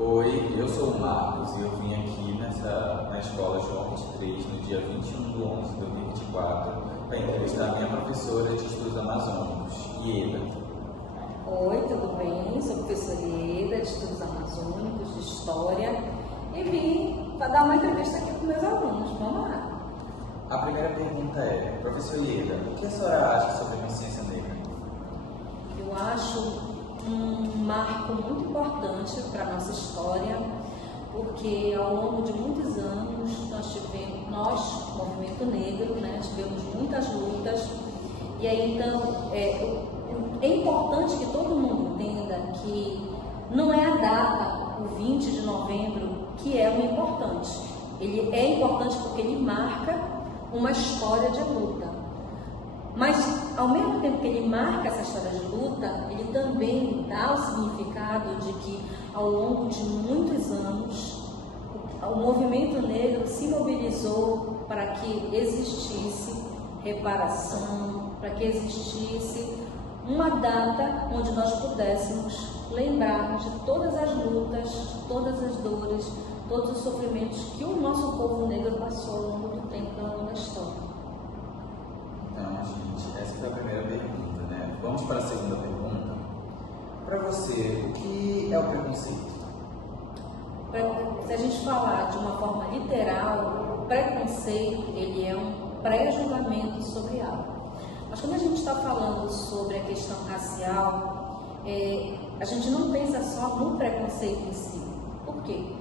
Oi, eu sou o Marcos e eu vim aqui na escola João 23, no dia 21/11/2024, para entrevistar a minha professora de estudos amazônicos, Ieda. Oi, tudo bem? Sou a professora Ieda, de estudos amazônicos, de história, e vim para dar uma entrevista aqui com meus alunos. Vamos lá. A primeira pergunta é, professora Ieda, o que a senhora acha sobre a consciência negra? Eu acho um marco muito importante para a nossa história, porque ao longo de muitos anos nós, movimento negro, tivemos muitas lutas, e aí então é importante que todo mundo entenda que não é a data, o 20 de novembro, que é o importante. Ele é importante porque ele marca uma história de luta. Mas, ao mesmo tempo que ele marca essa história de luta, ele também dá o significado de que, ao longo de muitos anos, o movimento negro se mobilizou para que existisse reparação, para que existisse uma data onde nós pudéssemos lembrar de todas as lutas, todas as dores, todos os sofrimentos que o nosso povo negro passou ao longo do tempo, ao longo da história. Então, gente, essa foi a primeira pergunta, né? Vamos para a segunda pergunta. Para você, o que é o preconceito? Se a gente falar de uma forma literal, o preconceito, ele é um pré-julgamento sobre algo. Mas quando a gente está falando sobre a questão racial, a gente não pensa só no preconceito em si. Por quê?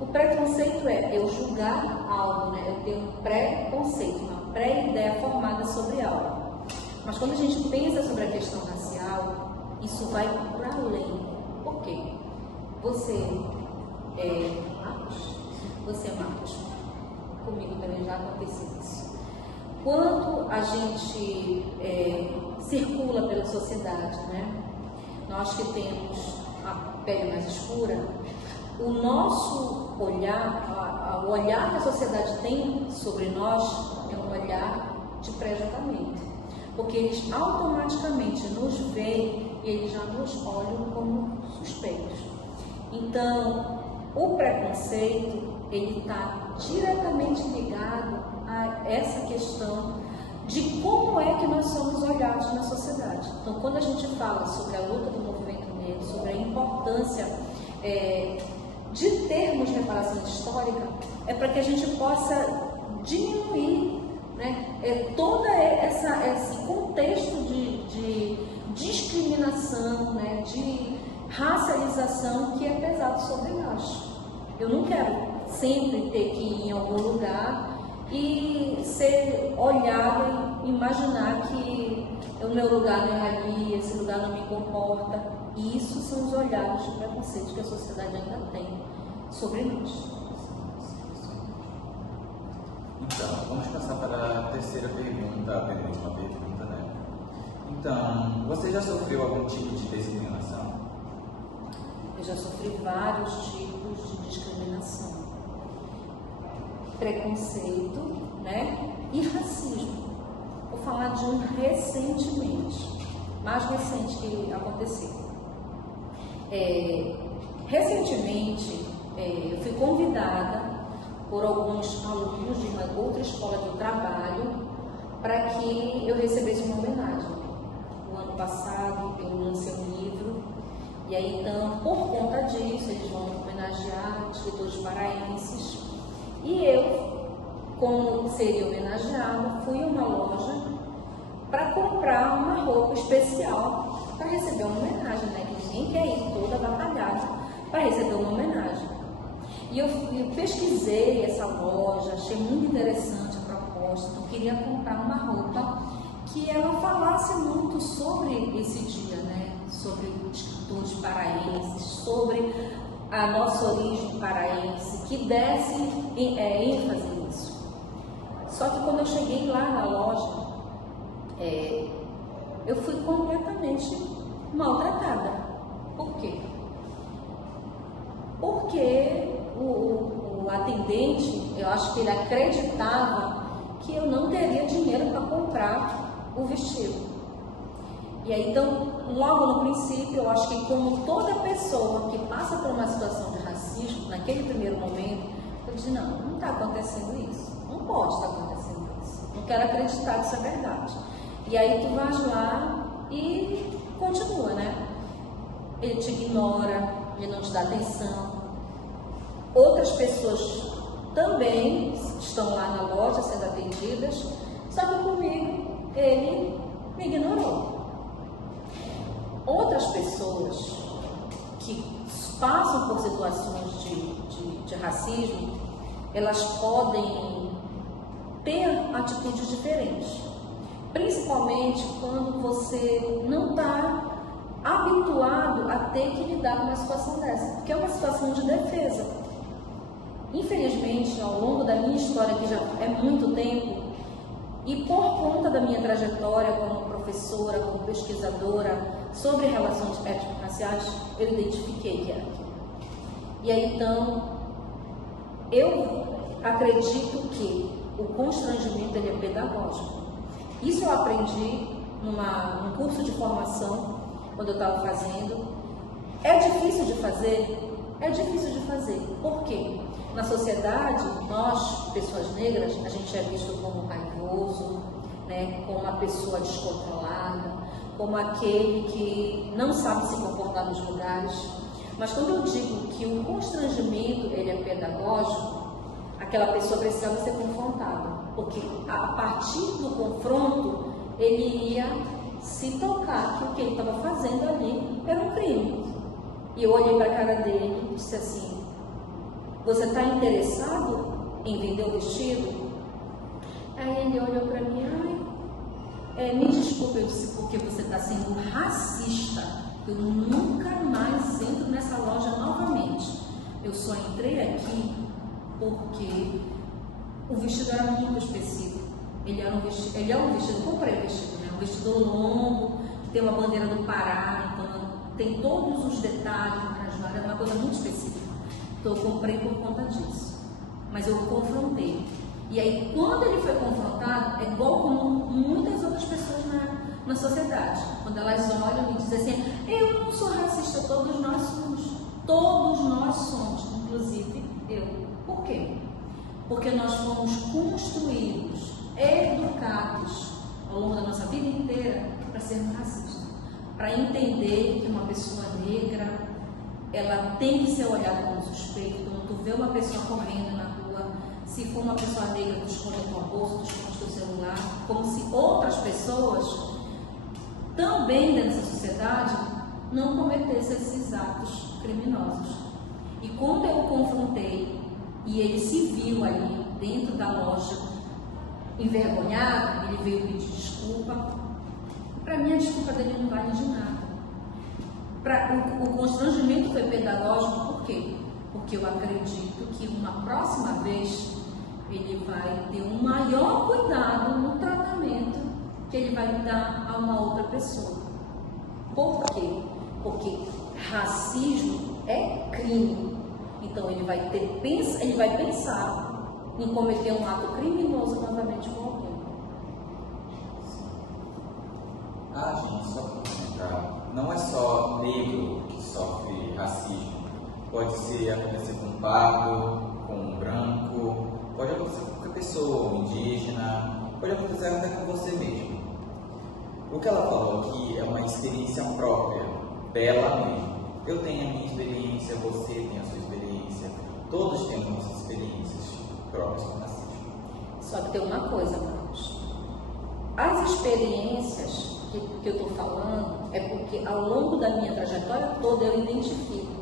O preconceito é eu julgar algo, eu ter um preconceito, uma pré-ideia formada sobre algo. Mas quando a gente pensa sobre a questão racial, isso vai para além. Por quê? Você é Marcos, comigo também já aconteceu isso. Quando a gente circula pela sociedade, nós que temos a pele mais escura, o nosso olhar, o olhar que a sociedade tem sobre nós é um olhar de pré-julgamento, porque eles automaticamente nos veem e eles já nos olham como suspeitos. Então, o preconceito, ele está diretamente ligado a essa questão de como é que nós somos olhados na sociedade. Então, quando a gente fala sobre a luta do movimento negro, sobre a importância de termos reparação histórica, é para que a gente possa diminuir todo esse contexto de discriminação, de racialização que é pesado sobre nós. Eu não quero sempre ter que ir em algum lugar e ser olhado e imaginar que o meu lugar não é ali, esse lugar não me comporta. E isso são os olhares de preconceito que a sociedade ainda tem sobre nós. Então, vamos passar para a terceira pergunta, a penúltima pergunta, Então, você já sofreu algum tipo de discriminação? Eu já sofri vários tipos de discriminação. Preconceito, e racismo. Vou falar de um recentemente, mais recente que aconteceu. Recentemente, eu fui convidada por alguns alunos de uma outra escola que eu trabalho para que eu recebesse uma homenagem. O ano passado eu lancei um livro e aí então, por conta disso, eles vão homenagear escritores paraenses e eu, como seria homenageada, fui a uma loja para comprar uma roupa especial para receber uma homenagem, que ninguém quer ir toda batalhada para receber uma homenagem. E eu pesquisei essa loja, achei muito interessante a proposta, eu queria comprar uma roupa que ela falasse muito sobre esse dia, sobre os escritores paraenses, sobre a nossa origem paraense, que desse ênfase nisso. Só que quando eu cheguei lá na loja, eu fui completamente maltratada. Por quê? Porque o atendente, eu acho que ele acreditava que eu não teria dinheiro para comprar o vestido. E aí, então, logo no princípio, eu acho que como toda pessoa que passa por uma situação de racismo, naquele primeiro momento, eu disse, não está acontecendo isso, não pode estar acontecendo isso, não quero acreditar que isso é verdade. E aí tu vais lá e continua, né? Ele te ignora, ele não te dá atenção. Outras pessoas também estão lá na loja sendo atendidas, só que comigo ele me ignorou. Outras pessoas que passam por situações de racismo, elas podem ter atitudes diferentes, principalmente quando você não está habituado a ter que lidar com uma situação dessa, porque é uma situação de defesa. Infelizmente, ao longo da minha história, que já é muito tempo, e por conta da minha trajetória como professora, como pesquisadora sobre relações étnico-raciais, eu identifiquei que era aquilo. E aí, então, eu acredito que o constrangimento ele é pedagógico. Isso eu aprendi num curso de formação, quando eu estava fazendo. É difícil de fazer? É difícil de fazer. Por quê? Na sociedade, nós, pessoas negras, a gente é visto como raivoso, né? Como uma pessoa descontrolada, como aquele que não sabe se comportar nos lugares. Mas quando eu digo que o constrangimento ele é pedagógico, aquela pessoa precisava ser confrontada, porque a partir do confronto ele ia se tocar que o que ele estava fazendo ali era um crime. E eu olhei para a cara dele e disse assim, você está interessado em vender o vestido? Aí ele olhou para mim, me desculpe, eu disse, porque você está sendo racista. Eu nunca mais entro nessa loja novamente. Eu só entrei aqui porque o vestido era muito específico. Ele é um vestido, comprei o vestido, né? Um vestido longo, que tem uma bandeira do Pará, então tem todos os detalhes, era uma coisa muito específica. Então eu comprei por conta disso. Mas eu o confrontei. E aí, quando ele foi confrontado, é igual como muitas outras pessoas na sociedade. Quando elas olham e dizem assim, eu não sou racista, todos nós somos. Todos nós somos, inclusive eu. Por quê? Porque nós fomos construídos, educados ao longo da nossa vida inteira para sermos racistas. Para entender que uma pessoa negra, ela tem que ser olhada como suspeita. Quando tu vê uma pessoa correndo na rua, se for uma pessoa negra, tu esconde a tua bolsa, tu esconde o teu celular, como se outras pessoas, também dessa sociedade, não cometessem esses atos criminosos. E quando eu o confrontei, e ele se viu ali dentro da loja, envergonhado, ele veio pedir desculpa. Para mim, a desculpa dele não vale de nada. O constrangimento foi pedagógico, por quê? Porque eu acredito que uma próxima vez ele vai ter um maior cuidado no tratamento que ele vai dar a uma outra pessoa. Por quê? Porque racismo é crime. Então ele vai pensar em cometer um ato criminoso novamente com alguém. Gente, só para comentar, não é só negro que sofre racismo. Pode acontecer com um pardo, com um branco, pode acontecer com qualquer pessoa, um indígena, pode acontecer até com você mesmo. O que ela falou aqui é uma experiência própria, dela mesmo. Eu tenho a minha experiência, você tem a sua experiência, todos temos nossas experiências próprias com racismo. Só que tem uma coisa, Marcos. As experiências que eu estou falando é porque ao longo da minha trajetória toda eu identifico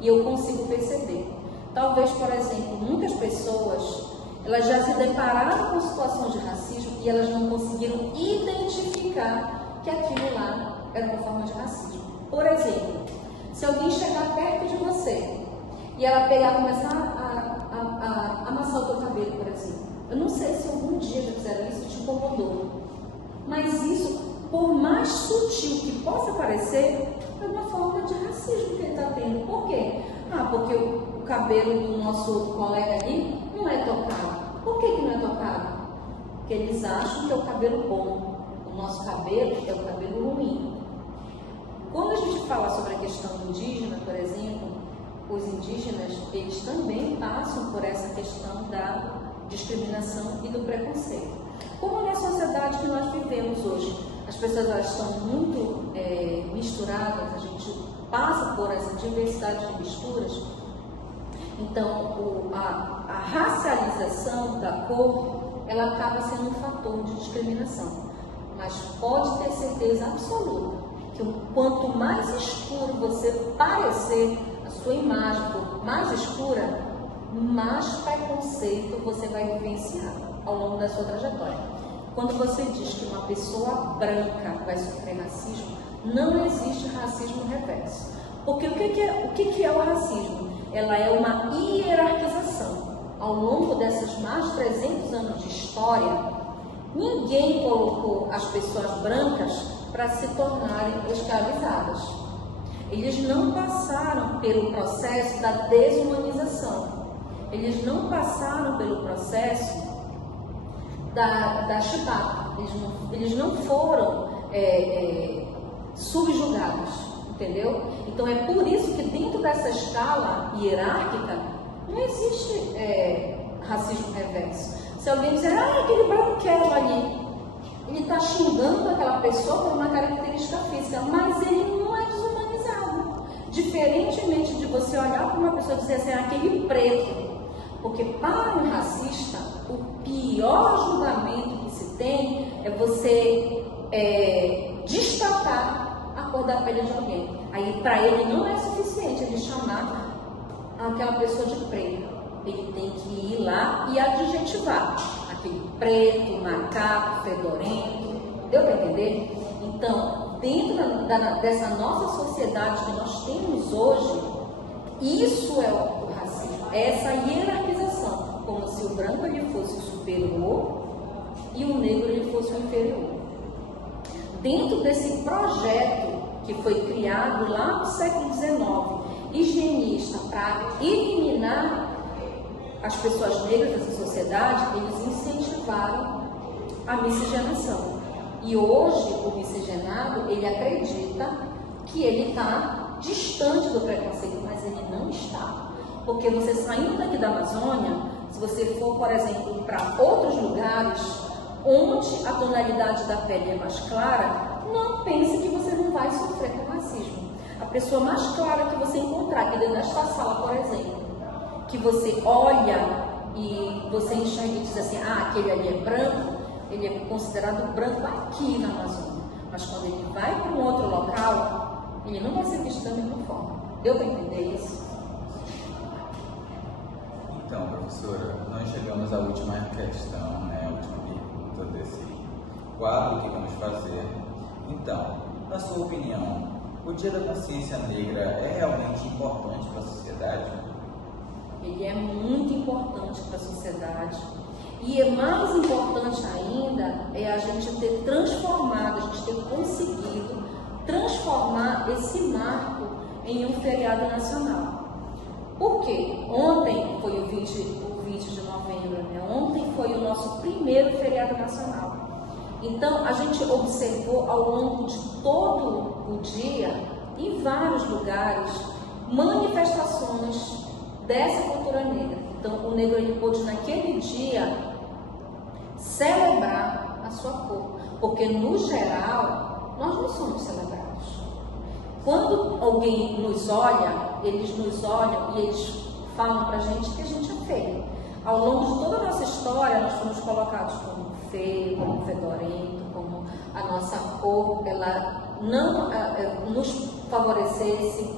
e eu consigo perceber. Talvez, por exemplo, muitas pessoas elas já se depararam com situações de racismo e elas não conseguiram identificar que aquilo lá era uma forma de racismo. Por exemplo, se alguém chegar perto de você e ela pegar e começar a amassar o teu cabelo, por exemplo, eu não sei se algum dia já fizeram isso e te incomodou, mas isso, por mais sutil que possa parecer, é uma forma de racismo que ele está tendo. Por quê? Porque o cabelo do nosso outro colega ali não é tocado. Por que não é tocado? Porque eles acham que é o cabelo bom. O nosso cabelo é o cabelo ruim. Quando a gente fala sobre a questão indígena, por exemplo, os indígenas, eles também passam por essa questão da discriminação e do preconceito. Como na sociedade que nós vivemos hoje, as pessoas elas estão muito misturadas, a gente passa por essa diversidade de misturas, então a racialização da cor, ela acaba sendo um fator de discriminação. Mas pode ter certeza absoluta que quanto mais escuro você parecer, a sua imagem for mais escura, mais preconceito você vai vivenciar ao longo da sua trajetória. Quando você diz que uma pessoa branca vai sofrer racismo, não existe racismo reverso. Porque o que é o racismo? Ela é uma hierarquização. Ao longo dessas mais de 300 anos de história, ninguém colocou as pessoas brancas para se tornarem escravizadas. Eles não passaram pelo processo da desumanização. Eles não passaram pelo processo da chibata. Eles não foram subjugados, entendeu? Então é por isso que dentro dessa escala hierárquica não existe racismo reverso. Se alguém dizer, aquele branquelo ali, ele está xingando aquela pessoa por uma característica física, mas ele não é desumanizado. Diferentemente de você olhar para uma pessoa e dizer assim, aquele preto. Porque para um racista, o pior julgamento que se tem é você destacar a cor da pele de alguém. Aí para ele não é suficiente ele chamar aquela pessoa de preto. Ele tem que ir lá e adjetivar aquele preto, macaco, fedorento. Deu para entender? Então, dentro dessa nossa sociedade que nós temos hoje, isso é o racismo, é essa hierarquização, como se o branco ele fosse o superior e o negro ele fosse o inferior. Dentro desse projeto que foi criado lá no século XIX, higienista, para eliminar as pessoas negras dessa sociedade, eles incentivaram a miscigenação. E hoje o miscigenado, ele acredita que ele está distante do preconceito, mas ele não está. Porque você saindo daqui da Amazônia, se você for, por exemplo, para outros lugares onde a tonalidade da pele é mais clara, não pense que você não vai sofrer com racismo. A pessoa mais clara que você encontrar aqui dentro desta sala, por exemplo, que você olha e você enxerga e diz assim, aquele ali é branco, ele é considerado branco aqui na Amazônia. Mas quando ele vai para um outro local, ele não vai ser visto da mesma forma. Deu para entender isso? Então, professora, nós chegamos à última questão, a última pergunta desse quadro que vamos fazer. Então, na sua opinião, o Dia da Consciência Negra é realmente importante para a sociedade? Ele é muito importante para a sociedade. E é mais importante ainda é a gente ter transformado, a gente ter conseguido transformar esse marco em um feriado nacional. Por quê? Ontem foi o 20 de novembro, Ontem foi o nosso primeiro feriado nacional. Então, a gente observou ao longo de todo o dia, em vários lugares, manifestações dessa cultura negra. Então, o negro ele pôde naquele dia celebrar a sua cor, porque no geral nós não somos celebrados. Quando alguém nos olha, eles nos olham e eles falam pra gente que a gente é feio. Ao longo de toda a nossa história, nós fomos colocados como feio, como fedorento, como a nossa cor ela não nos favorecesse.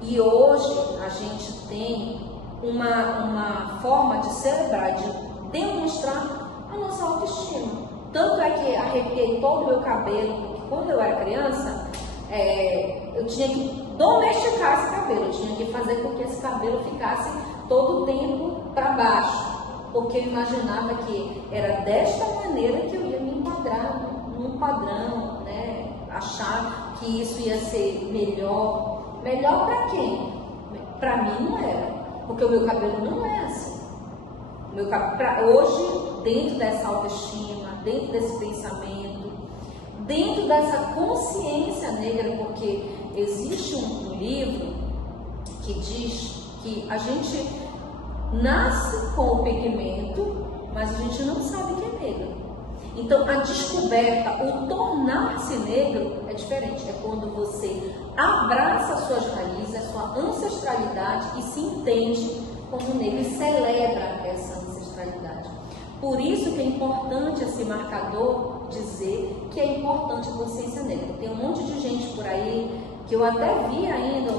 E hoje a gente tem uma forma de celebrar, de demonstrar a nossa autoestima. Tanto é que arrepiei todo o meu cabelo, porque quando eu era criança, eu tinha que domesticar esse cabelo, eu tinha que fazer com que esse cabelo ficasse todo o tempo para baixo, porque eu imaginava que era desta maneira que eu ia me enquadrar num padrão, achar que isso ia ser melhor. Melhor para quem? Para mim não era, porque o meu cabelo não é assim. Hoje, dentro dessa autoestima, dentro desse pensamento, dentro dessa consciência negra, porque existe um livro que diz que a gente nasce com o pigmento, mas a gente não sabe que é negro. Então, a descoberta, o tornar-se negro é diferente. É quando você abraça as suas raízes, a sua ancestralidade e se entende como negro e celebra essa ancestralidade. Por isso que é importante esse marcador dizer que é importante a consciência negra. Tem um monte de gente por aí que eu até vi ainda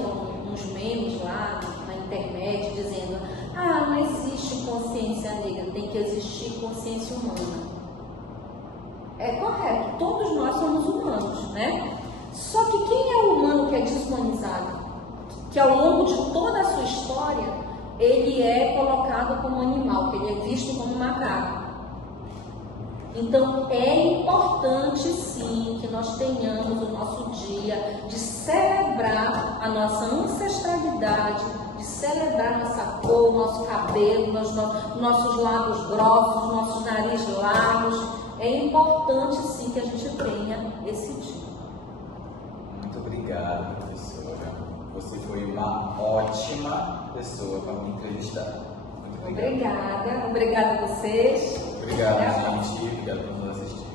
uns memes lá na internet dizendo: ah, não existe consciência negra, tem que existir consciência humana. É correto, todos nós somos humanos, né? Só que quem é o humano que é desumanizado? Que ao longo de toda a sua história, ele é colocado como animal, que ele é visto como macaco. Então, é importante sim que nós tenhamos o nosso dia de celebrar a nossa ancestralidade, de celebrar nossa cor, nosso cabelo, nossos lábios grossos, nossos nariz largos. É importante sim que a gente tenha esse dia. Muito obrigado, professora. Você foi uma ótima pessoa para me entrevistar. Muito obrigado. Obrigada a vocês. Obrigado, gente. Obrigado por nos assistir.